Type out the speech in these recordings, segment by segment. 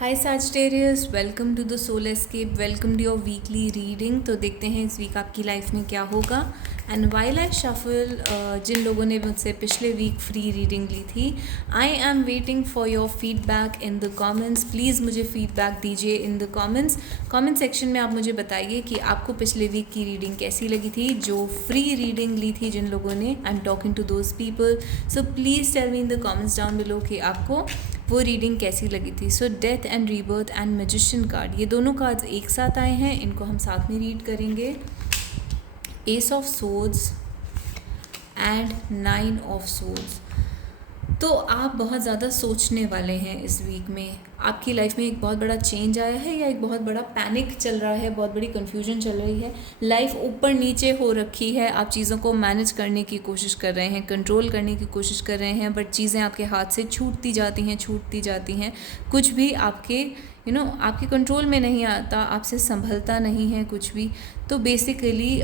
Hi Sagittarius, welcome to the soul escape, welcome to your weekly reading. तो देखते हैं इस वीक आपकी लाइफ में क्या होगा। एंड वाइल आई शफल, जिन लोगों ने मुझसे पिछले वीक फ्री रीडिंग ली थी, आई am waiting for your feedback in the comments. Please मुझे फीडबैक दीजिए इन द कमेंट्स। कमेंट सेक्शन में आप मुझे बताइए कि आपको पिछले वीक की रीडिंग कैसी लगी थी, जो फ्री रीडिंग ली थी जिन लोगों ने। I am talking to those people, so please tell me in the comments down below कि आपको वो रीडिंग कैसी लगी थी। So death and rebirth and magician card, ये दोनों कार्ड्स एक साथ आए हैं, इनको हम साथ में रीड करेंगे। S of swords and 9 of swords. तो आप बहुत ज़्यादा सोचने वाले हैं इस वीक में। आपकी लाइफ में एक बहुत बड़ा चेंज आया है या एक बहुत बड़ा पैनिक चल रहा है, बहुत बड़ी कन्फ्यूजन चल रही है। लाइफ ऊपर नीचे हो रखी है, आप चीज़ों को मैनेज करने की कोशिश कर रहे हैं, कंट्रोल करने की कोशिश कर रहे हैं, बट चीज़ें आपके हाथ से छूटती जाती हैं। कुछ भी आपके आपके कंट्रोल में नहीं आता, आपसे संभलता नहीं है कुछ भी। तो बेसिकली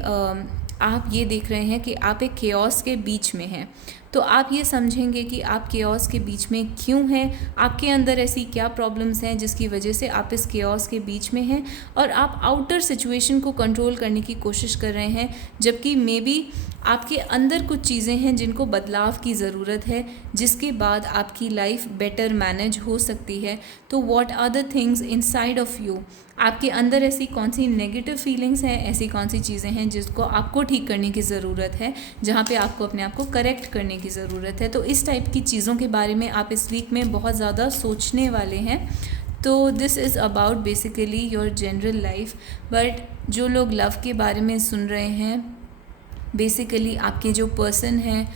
आप ये देख रहे हैं कि आप एक केओस के बीच में हैं। तो आप ये समझेंगे कि आप केओस के बीच में क्यों हैं, आपके अंदर ऐसी क्या प्रॉब्लम्स हैं जिसकी वजह से आप इस केओस के बीच में हैं, और आप आउटर सिचुएशन को कंट्रोल करने की कोशिश कर रहे हैं, जबकि मे बी आपके अंदर कुछ चीज़ें हैं जिनको बदलाव की ज़रूरत है, जिसके बाद आपकी लाइफ बेटर मैनेज हो सकती है। तो what are the things inside of you, आपके अंदर ऐसी कौन सी नेगेटिव फीलिंग्स हैं, ऐसी कौन सी चीज़ें हैं जिसको आपको ठीक करने की ज़रूरत है, जहाँ पे आपको अपने आप को करेक्ट करने की ज़रूरत है। तो इस टाइप की चीज़ों के बारे में आप इस वीक में बहुत ज़्यादा सोचने वाले हैं। तो this is about basically your general life. But जो लोग लव के बारे में सुन रहे हैं, बेसिकली आपके जो पर्सन हैं,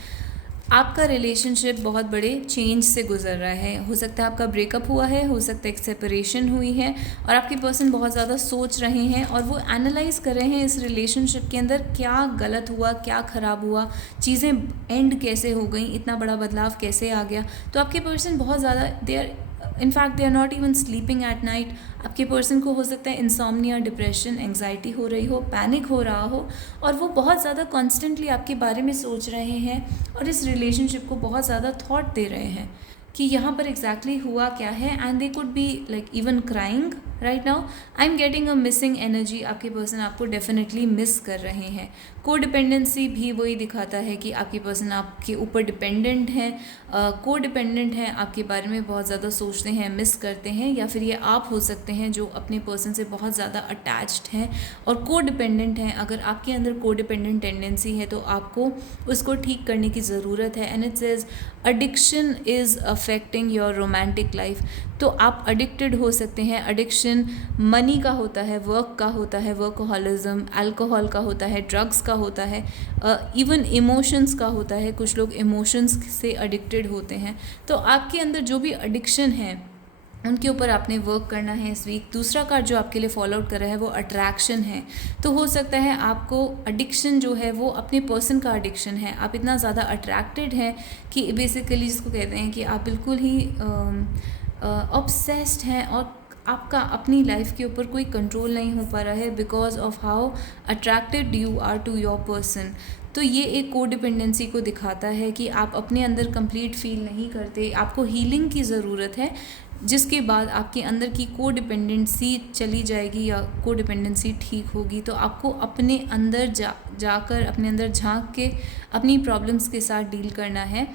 आपका रिलेशनशिप बहुत बड़े चेंज से गुजर रहा है। हो सकता है आपका ब्रेकअप हुआ है, हो सकता है एक सेपरेशन हुई है, और आपके पर्सन बहुत ज़्यादा सोच रहे हैं और वो एनालाइज कर रहे हैं इस रिलेशनशिप के अंदर क्या गलत हुआ, क्या ख़राब हुआ, चीज़ें एंड कैसे हो गई, इतना बड़ा बदलाव कैसे आ गया। तो आपके पर्सन बहुत ज़्यादा in fact they are not even sleeping at night. आपके पर्सन को हो सकता है इंसोम्निया, डिप्रेशन, एंग्जाइटी हो रही हो, पैनिक हो रहा हो, और वो बहुत ज़्यादा कॉन्स्टेंटली आपके बारे में सोच रहे हैं और इस रिलेशनशिप को बहुत ज़्यादा थॉट दे रहे हैं कि यहाँ पर एग्जैक्टली हुआ क्या है। And they could be like even crying right now. I am getting a missing energy. आपके पर्सन आपको डेफिनेटली मिस कर रहे हैं। को डिपेंडेंसी भी वही दिखाता है कि आपके पर्सन आपके ऊपर डिपेंडेंट हैं, को डिपेंडेंट हैं, आपके बारे में बहुत ज़्यादा सोचते हैं, मिस करते हैं, या फिर ये आप हो सकते हैं जो अपने पर्सन से बहुत ज़्यादा अटैच्ड हैं और को डिपेंडेंट हैं। अगर आपके अंदर को डिपेंडेंट टेंडेंसी है तो आपको उसको ठीक करने की ज़रूरत है। And it says addiction is affecting your romantic life. तो आप एडिक्टेड हो सकते हैं। एडिक्शन मनी का होता है, वर्क का होता है, वर्कहोलिज्म, अल्कोहल का होता है, ड्रग्स का होता है, इवन इमोशंस का होता है। कुछ लोग इमोशंस से एडिक्टेड होते हैं। तो आपके अंदर जो भी एडिक्शन है उनके ऊपर आपने वर्क करना है इस वीक। दूसरा कार्ड जो आपके लिए फॉलो आउट कर रहा है वो अट्रैक्शन है। तो हो सकता है आपको एडिक्शन जो है वो अपने पर्सन का एडिक्शन है। आप इतना ज़्यादा अट्रैक्टेड हैं कि बेसिकली जिसको कहते हैं कि आप बिल्कुल ही ऑब्सेस्ड हैं और आपका अपनी लाइफ के ऊपर कोई कंट्रोल नहीं हो पा रहा है because of how attracted you are to your person. तो ये एक को डिपेंडेंसी को दिखाता है कि आप अपने अंदर कंप्लीट फील नहीं करते, आपको हीलिंग की ज़रूरत है, जिसके बाद आपके अंदर की को डिपेंडेंसी चली जाएगी या को डिपेंडेंसी ठीक होगी। तो आपको अपने अंदर जाकर अपने अंदर झांक के अपनी प्रॉब्लम्स के साथ डील करना है।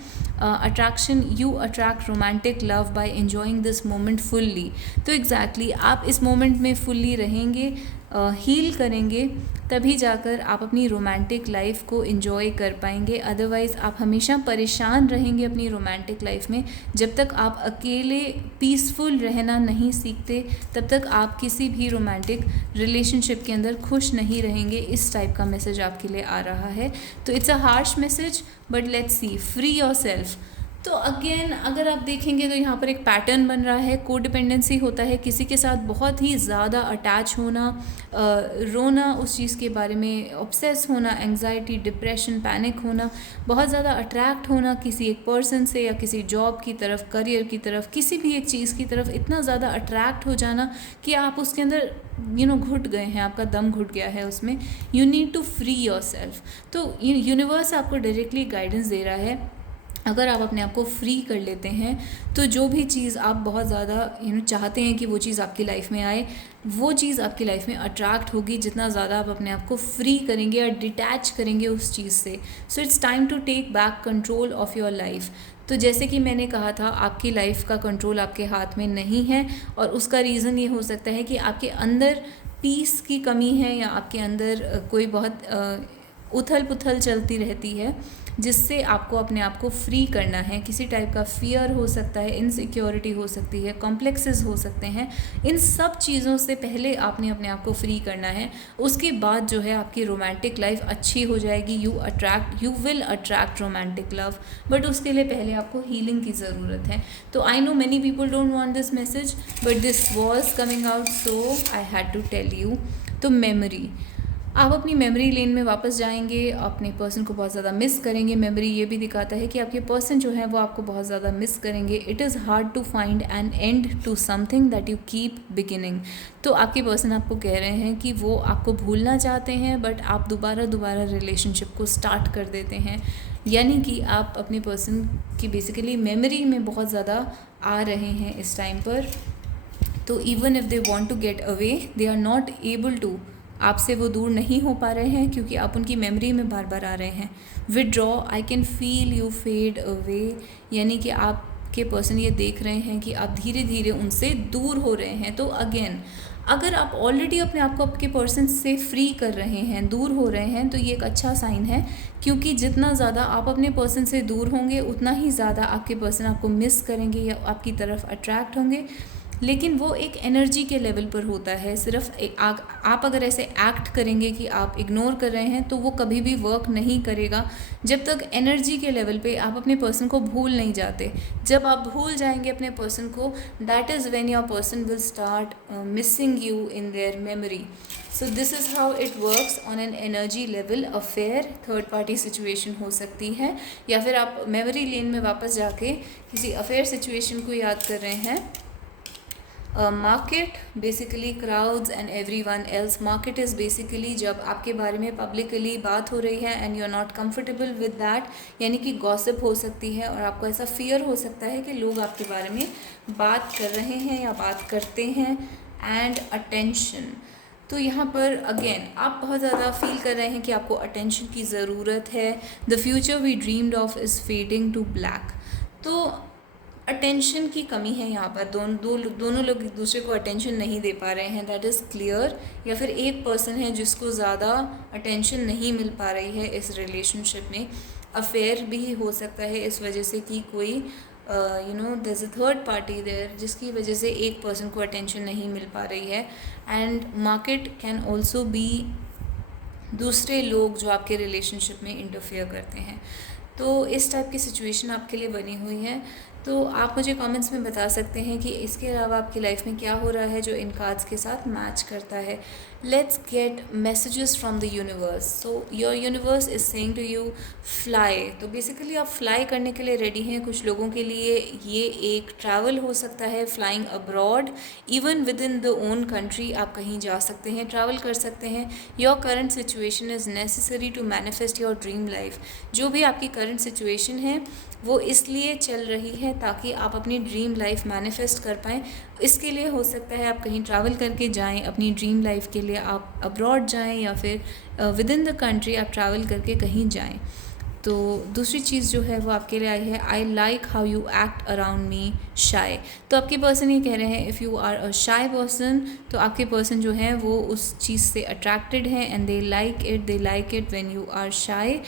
Attraction, you attract romantic love by enjoying this moment fully. तो एग्जैक्टली आप इस मोमेंट में फुल्ली रहेंगे, हील करेंगे, तभी जाकर आप अपनी रोमांटिक लाइफ को एंजॉय कर पाएंगे। अदरवाइज़ आप हमेशा परेशान रहेंगे अपनी रोमांटिक लाइफ में। जब तक आप अकेले पीसफुल रहना नहीं सीखते तब तक आप किसी भी रोमांटिक रिलेशनशिप के अंदर खुश नहीं रहेंगे। इस टाइप का मैसेज आपके लिए आ रहा है। तो it's a harsh message, but let's see, free yourself. तो अगेन अगर आप देखेंगे तो यहाँ पर एक पैटर्न बन रहा है। को डिपेंडेंसी होता है किसी के साथ बहुत ही ज़्यादा अटैच होना, रोना उस चीज़ के बारे में, ऑब्सेस होना, एंग्जाइटी, डिप्रेशन, पैनिक होना, बहुत ज़्यादा अट्रैक्ट होना किसी एक पर्सन से या किसी जॉब की तरफ, करियर की तरफ, किसी भी एक चीज़ की तरफ इतना ज़्यादा अट्रैक्ट हो जाना कि आप उसके अंदर घुट गए हैं, आपका दम घुट गया है उसमें। You need to free yourself. तो यूनिवर्स आपको डायरेक्टली गाइडेंस दे रहा है अगर आप अपने आप को फ्री कर लेते हैं तो जो भी चीज़ आप बहुत ज़्यादा चाहते हैं कि वो चीज़ आपकी लाइफ में आए, वो चीज़ आपकी लाइफ में अट्रैक्ट होगी जितना ज़्यादा आप अपने आप को फ्री करेंगे और डिटैच करेंगे उस चीज़ से। So it's time to take back control of your life. तो जैसे कि मैंने कहा था, आपकी लाइफ का कंट्रोल आपके हाथ में नहीं है, और उसका रीज़न ये हो सकता है कि आपके अंदर पीस की कमी है, या आपके अंदर कोई बहुत उथल पुथल चलती रहती है, जिससे आपको अपने आप को फ्री करना है। किसी टाइप का फियर हो सकता है, इनसिक्योरिटी हो सकती है, कॉम्प्लेक्सेस हो सकते हैं। इन सब चीज़ों से पहले आपने अपने आप को फ्री करना है। उसके बाद जो है आपकी रोमांटिक लाइफ अच्छी हो जाएगी। You will attract romantic love, but उसके लिए पहले आपको हीलिंग की ज़रूरत है। तो I know many people don't want this message, but this was coming out, so I had to tell you. तो मेमोरी, आप अपनी मेमोरी लेन में वापस जाएंगे, अपने पर्सन को बहुत ज़्यादा मिस करेंगे। मेमोरी ये भी दिखाता है कि आपके पर्सन जो है वो आपको बहुत ज़्यादा मिस करेंगे। It is hard to find an end to something that you keep beginning. तो आपके पर्सन आपको कह रहे हैं कि वो आपको भूलना चाहते हैं, बट आप दोबारा रिलेशनशिप को स्टार्ट कर देते हैं। यानी कि आप अपने पर्सन की बेसिकली मेमोरी में बहुत ज़्यादा आ रहे हैं इस टाइम पर। तो even if they want to get away, they are not able to. आपसे वो दूर नहीं हो पा रहे हैं क्योंकि आप उनकी मेमोरी में बार बार आ रहे हैं। Withdraw, I can feel you fade away, यानी कि आपके पर्सन ये देख रहे हैं कि आप धीरे धीरे उनसे दूर हो रहे हैं। तो अगेन, अगर आप ऑलरेडी अपने आप को आपके पर्सन से फ्री कर रहे हैं, दूर हो रहे हैं, तो ये एक अच्छा साइन है, क्योंकि जितना ज़्यादा आप अपने पर्सन से दूर होंगे उतना ही ज़्यादा आपके पर्सन आपको मिस करेंगे या आपकी तरफ अट्रैक्ट होंगे। लेकिन वो एक एनर्जी के लेवल पर होता है। सिर्फ आप अगर ऐसे एक्ट करेंगे कि आप इग्नोर कर रहे हैं, तो वो कभी भी वर्क नहीं करेगा जब तक एनर्जी के लेवल पे आप अपने पर्सन को भूल नहीं जाते। जब आप भूल जाएंगे अपने पर्सन को, that is when your person will start missing you in their memory. So this is how it works on an energy level. Affair, third party situation हो सकती है, या फिर आप मेमोरी लेन में वापस जाके किसी अफेयर सिचुएशन को याद कर रहे हैं। Market, basically crowds and everyone else. Market is basically जब आपके बारे में पब्लिकली बात हो रही है and you are not comfortable with that, यानी कि गॉसिप हो सकती है और आपको ऐसा फियर हो सकता है कि लोग आपके बारे में बात कर रहे हैं या बात करते हैं। एंड अटेंशन, तो यहाँ पर अगेन आप बहुत ज़्यादा फील कर रहे हैं कि आपको अटेंशन की ज़रूरत है। The future we dreamed of is fading to black. तो अटेंशन की कमी है यहाँ पर। दोनों लोग एक दूसरे को अटेंशन नहीं दे पा रहे हैं, दैट इज़ क्लियर। या फिर एक पर्सन है जिसको ज़्यादा अटेंशन नहीं मिल पा रही है इस रिलेशनशिप में। अफेयर भी हो सकता है इस वजह से कि कोई there is a third party there, जिसकी वजह से एक पर्सन को अटेंशन नहीं मिल पा रही है। And market can also be दूसरे लोग जो आपके रिलेशनशिप में इंटरफेयर करते हैं। तो इस टाइप की सिचुएशन आपके लिए बनी हुई है। तो आप मुझे कमेंट्स में बता सकते हैं कि इसके अलावा आपकी लाइफ में क्या हो रहा है जो इन कार्ड्स के साथ मैच करता है। Let's get messages from the universe. So your universe is saying to you fly. तो बेसिकली आप फ्लाई करने के लिए रेडी हैं। कुछ लोगों के लिए ये एक ट्रैवल हो सकता है, flying abroad, even within the own country आप कहीं जा सकते हैं, ट्रैवल कर सकते हैं। Your current situation is necessary to manifest your dream life. जो भी आपकी करंट सिचुएशन है वो इसलिए चल रही है ताकि आप अपनी ड्रीम लाइफ मैनिफेस्ट कर पाएँ। इसके लिए हो सकता है आप कहीं ट्रैवल करके जाएं, अपनी ड्रीम लाइफ के लिए आप अब्रॉड जाएं, या फिर विद इन द कंट्री आप ट्रैवल करके कहीं जाएं। तो दूसरी चीज़ जो है वो आपके लिए आई है, I like how you act around me shy. तो आपके पर्सन ये कह रहे हैं, if you are a shy person, तो आपके पर्सन जो है वो उस चीज़ से अट्रैक्टेड है and they like it when you are shy.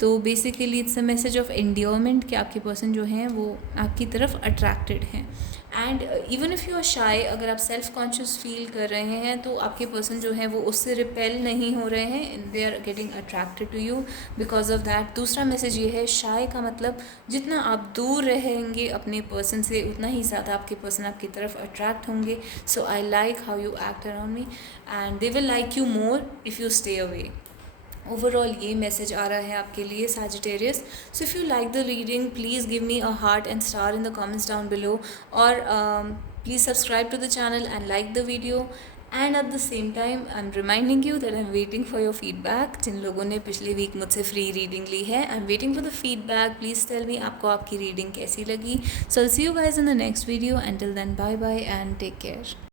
तो basically it's a message of endearment कि आपके पर्सन जो हैं वो आपकी तरफ अट्रैक्टेड हैं। And even if you are shy, अगर आप सेल्फ कॉन्शियस फील कर रहे हैं तो आपके पर्सन जो है वो उससे रिपेल नहीं हो रहे हैं, they are getting attracted to you because of that. दूसरा मैसेज ये है, शाय का मतलब जितना आप दूर रहेंगे अपने पर्सन से उतना ही ज़्यादा आपके पर्सन आपकी तरफ अट्रैक्ट होंगे। So I like how you act around me and they will like you more if you stay away. Overall ये मैसेज आ रहा है आपके लिए Sagittarius. So if you like the reading, please give me a heart and star in the comments down below, और please subscribe to the channel and like the video. And at the same time I am reminding you that I am waiting for your feedback. जिन लोगों ने पिछले week मुझसे free reading ली है, I am waiting for the feedback. Please tell me आपको आपकी reading कैसी लगी. So see you guys in the next video. Until then bye bye and take care.